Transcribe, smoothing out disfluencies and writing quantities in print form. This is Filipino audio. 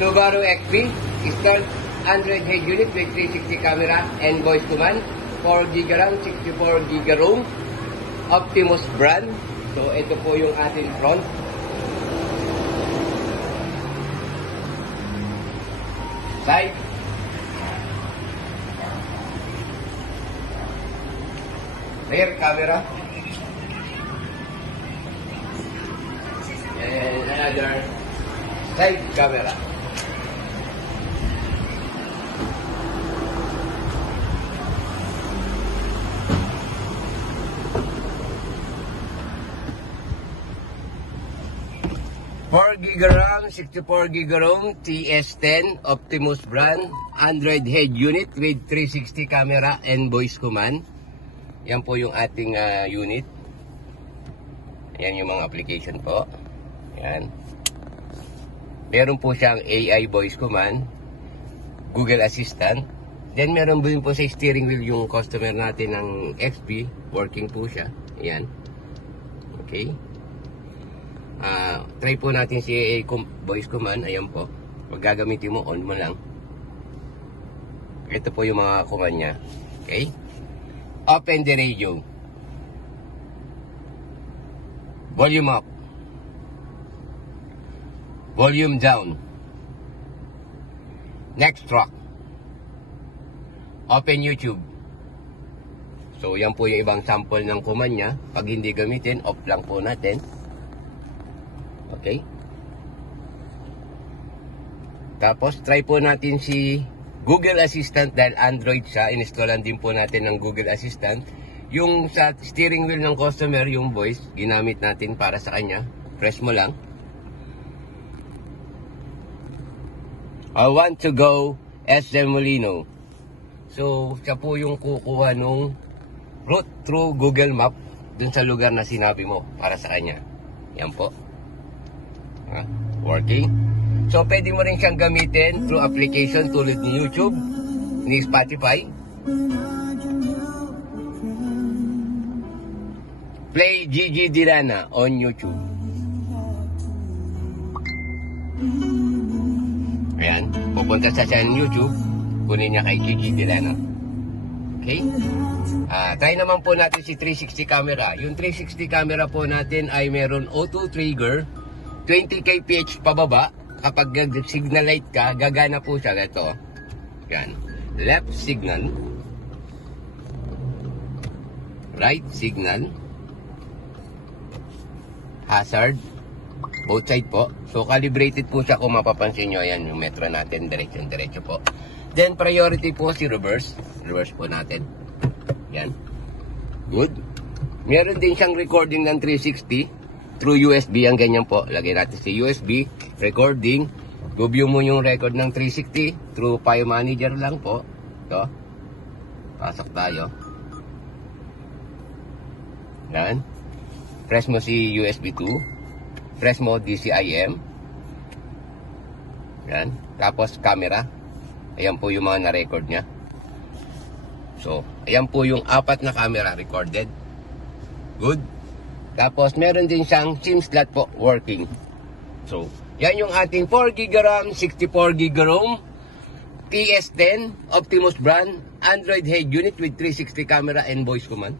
Subaru XP, installed Android head unit with 360 camera and voice command, 4GB RAM, 64GB ROM, Optimus brand. So ito po yung ating front. Side. Rear camera. And another side camera. GB RAM, 64GB ROM, TS10, Optimus brand, Android head unit with 360 camera and voice command. Yan po yung ating unit. Yan yung mga application po. Yan. Meron po siyang AI voice command, Google Assistant. Then meron din po sa steering wheel yung customer natin ng XP. Working po siya. Yan. Okay. Try po natin si AI voice command. Ayan po. Pag gagamitin mo, on mo lang. Ito po yung mga command niya. Okay. Open the radio. Volume up. Volume down. Next track. Open YouTube. So, yan po yung ibang sample ng command niya. Pag hindi gamitin, off lang po natin. Okay. Tapos, try po natin si Google Assistant dahil Android siya. Installan din po natin ng Google Assistant. Yung sa steering wheel ng customer, yung voice, ginamit natin para sa kanya. Press mo lang. I want to go SM Molino. So, siya po yung kukuha nung route through Google Map dun sa lugar na sinabi mo para sa kanya. Yan po. Working. So, pwede mo rin siyang gamitin through application tulad ni YouTube, ni Spotify. Play Gigi Dirana on YouTube. Ayan. Pupunta sa channel YouTube. Kunin niya kay Gigi Dirana. Okay? Try naman po natin si 360 camera. Yung 360 camera po natin ay meron auto trigger, 20 kph pababa. Kapag signal light ka, gagana po siya. Ito. Yan. Left signal. Right signal. Hazard. Both side po. So, calibrated po siya kung mapapansin nyo. Ayan yung metro natin. Diretso po. Then, priority po si reverse. Reverse po natin. Yan. Good. Meron din siyang recording ng 360. Through USB, ang ganyan po. Lagay natin si USB, recording. View mo yung record ng 360 through File Manager lang po. Ito. Pasok tayo. Yan. Press mo si USB 2. Press mo DCIM. Yan. Tapos camera. Ayan po yung mga na-record niya. So, ayan po yung 4 na camera recorded. Good. Tapos, meron din siyang SIM slot po working. So, yan yung ating 4GB RAM, 64GB ROM, TS10, Optimus brand, Android head unit with 360 camera and voice command.